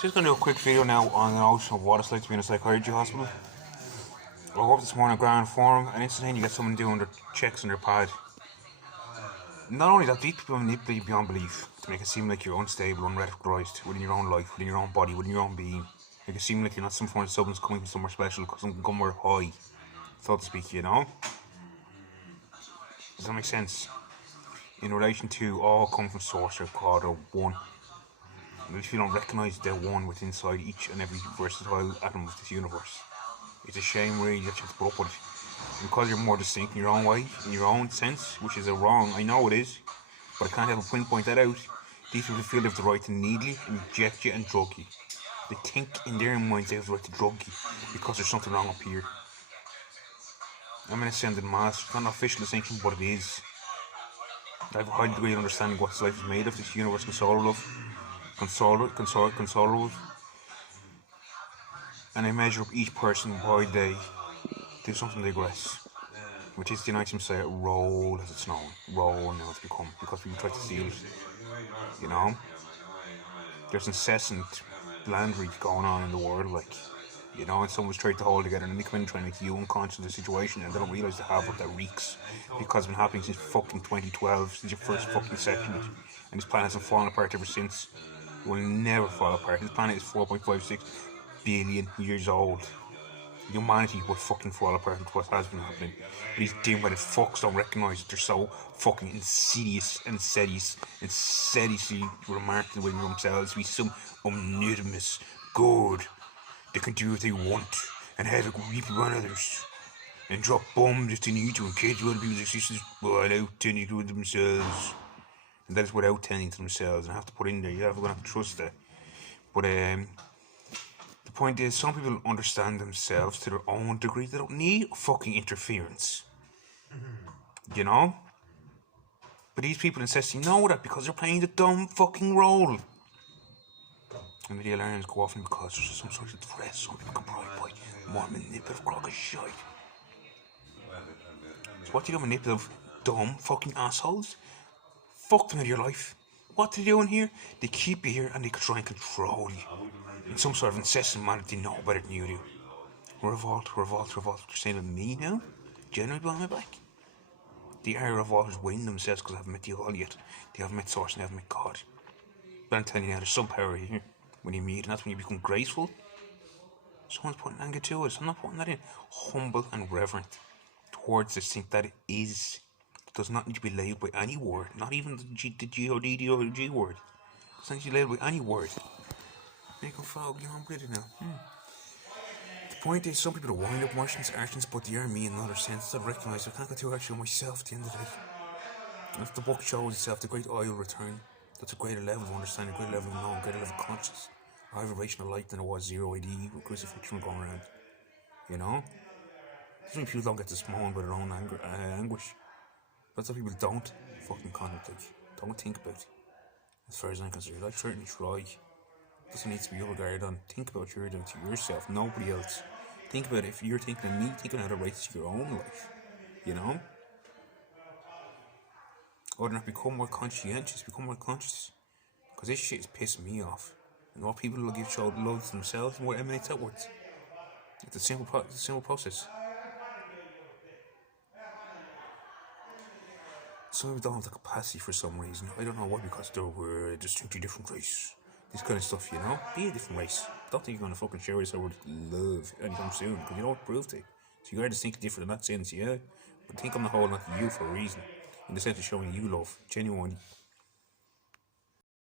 Just gonna do a quick video now on the notion of what it's like to be in a psychiatry hospital. I woke up this morning at ground forum and instantly you get someone doing their checks on their pad. Not only that, these people manipulate beyond belief to make it seem like you're unstable, unrecognized within your own life, within your own body, within your own being. Make it seem like you're not some form of substance coming from somewhere special, somewhere high, so to speak, you know? Does that make sense? In relation to all come from source or God or one. If you don't recognise the one within inside each and every versatile atom of this universe, it's a shame really that you have to put up with it. Because you're more distinct in your own way, in your own sense, which is a wrong, I know it is, but I can't help but point that out. These people feel they have the right to needle you, inject you and drug you. They think in their minds they have the right to drug you because there's something wrong up here. I'm in ascended master, it's not an official distinction, but it is. I have a high degree of understanding what this life is made of, this universe consolable of, and I measure up each person by they do something they digress, which is the United say roll as it's known, roll now to become, because people try to steal it, you know. There's incessant blandry going on in the world, like, you know, and someone's trying to hold together and they come in trying to make you unconscious of the situation and they don't realise they have what that reeks, because it's been happening since fucking 2012, since your first fucking second, and this planet hasn't fallen apart ever since. It will never fall apart. This planet is 4.56 billion years old. Humanity will fucking fall apart with what has been happening. But these dim-witted fucks don't recognise that they're so fucking insidious and insidiously remarkable within themselves to be some omnipotent good. They can do what they want and have a reap on others and drop bombs if they need to and cancel other people's existence without tending to themselves. And that is without tending to themselves. And I have to put in there, you're going to have to trust that. But the point is, some people understand themselves to their own degree. They don't need fucking interference. You know? But these people insist you know that because they're playing the dumb fucking role. And the alarms go off because there's some sort of threat. Some people can bribe by more manipulative crock of shite. So what do you do, manipulative, dumb fucking assholes? Fuck them in your life. What they're doing here, they keep you here and they try and control you in some sort of incessant manner. They know better than you do. Revolt. They're saying to me now, generally behind my back. The are revolters winning themselves because they haven't met the all yet. They haven't met source and they haven't met God. But I'm telling you now, there's some power here when you meet, and that's when you become graceful. Someone's putting anger to us. I'm not putting that in. Humble and reverent towards this thing that it is. It does not need to be labelled by any word, not even the G or the D or the G word. It doesn't need to be labelled by any word. Make a fog, you know, I'm with it now. The point is, some people wind up Martians, actions, but they are me in another sense. I recognise I can't get too harsh on myself at the end of the day. And if the book shows itself, the great I will return. That's a greater level of understanding, a greater level of knowing, a greater level of conscious. A higher vibration of light than it was zero AD with crucifixion going around. You know? Some people don't get this moan by their own anguish. That's what people don't fucking contemplate. Don't think about it. As far as I'm concerned, I certainly try. Doesn't need to be regarded on. Think about what you're doing to yourself, nobody else. Think about it. If you're thinking of me, think about how to relate to your own life. You know? Or not become more conscientious, become more conscious. Because this shit is pissing me off. And more people will give show love to themselves, the more it emanates outwards. It's a simple process. Some people don't have the capacity for some reason. I don't know why, because they're a distinctly different race. This kind of stuff, you know? Be a different race. Don't think you're gonna fucking share yourself with love anytime soon, because you don't prove to. So you are distinctly different in that sense, yeah? But think on the whole, not you for a reason. In the sense of showing you love, genuinely.